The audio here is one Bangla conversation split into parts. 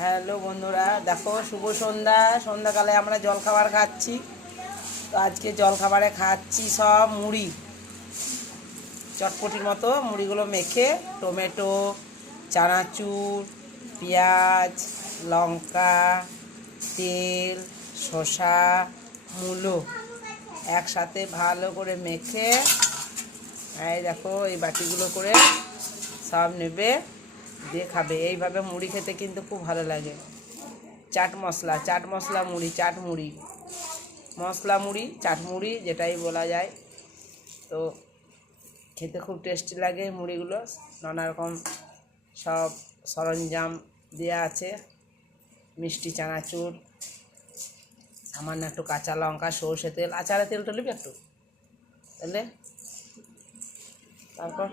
হ্যালো বন্ধুরা, দেখো শুভ সন্ধ্যা। সন্ধ্যাকালে আমরা জলখাবার খাচ্ছি। তো আজকে জলখাবারে খাচ্ছি সব মুড়ি, চটপটির মতো মুড়িগুলো মেখে টমেটো, চানাচুর, পেঁয়াজ, লঙ্কা, তেল, শসা, মূলো একসাথে ভালো করে মেখে এই দেখো এই বাটিগুলো করে সব নেবে, দিয়ে খাবে। এইভাবে মুড়ি খেতে কিন্তু খুব ভালো লাগে। চাট মশলা মুড়ি, চাট মুড়ি, মশলা মুড়ি, চাট মুড়ি যেটাই বলা যায়। তো খেতে খুব টেস্টি লাগে মুড়িগুলো। নানা রকম সব সরঞ্জাম দেওয়া আছে, মিষ্টি চানাচুর, সামান্য একটু কাঁচা লঙ্কা, সরষে তেল, আচারের তেলটা নিবি একটু তাহলে। তারপর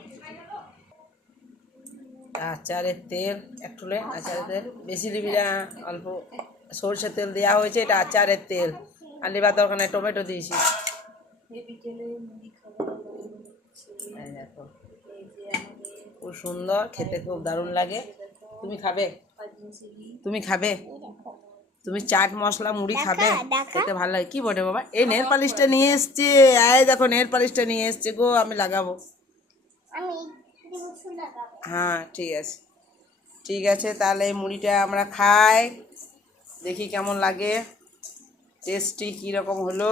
আচারের তেল একটু লে, আচারের তেল বেশি দিবি না, অল্প সরষের তেল দেওয়া হয়েছে, এটা আচারের তেল। আর লিবার দরকার নেই, টমেটো দিয়েছি। দেখো খুব সুন্দর খেতে, খুব দারুণ লাগে। তুমি খাবে? তুমি খাবে? তুমি চাট মশলা মুড়ি খাবে? খেতে ভালো লাগে। কি বটে বাবা, এই নেল পালিশটা নিয়ে এসছে। এই দেখো নেল পালিশটা নিয়ে এসছে গো, আমি লাগাবো। হ্যাঁ ঠিক আছে, ঠিক আছে। তাহলে এই মুড়িটা আমরা খাই, দেখি কেমন লাগে, টেস্টি কীরকম হলো।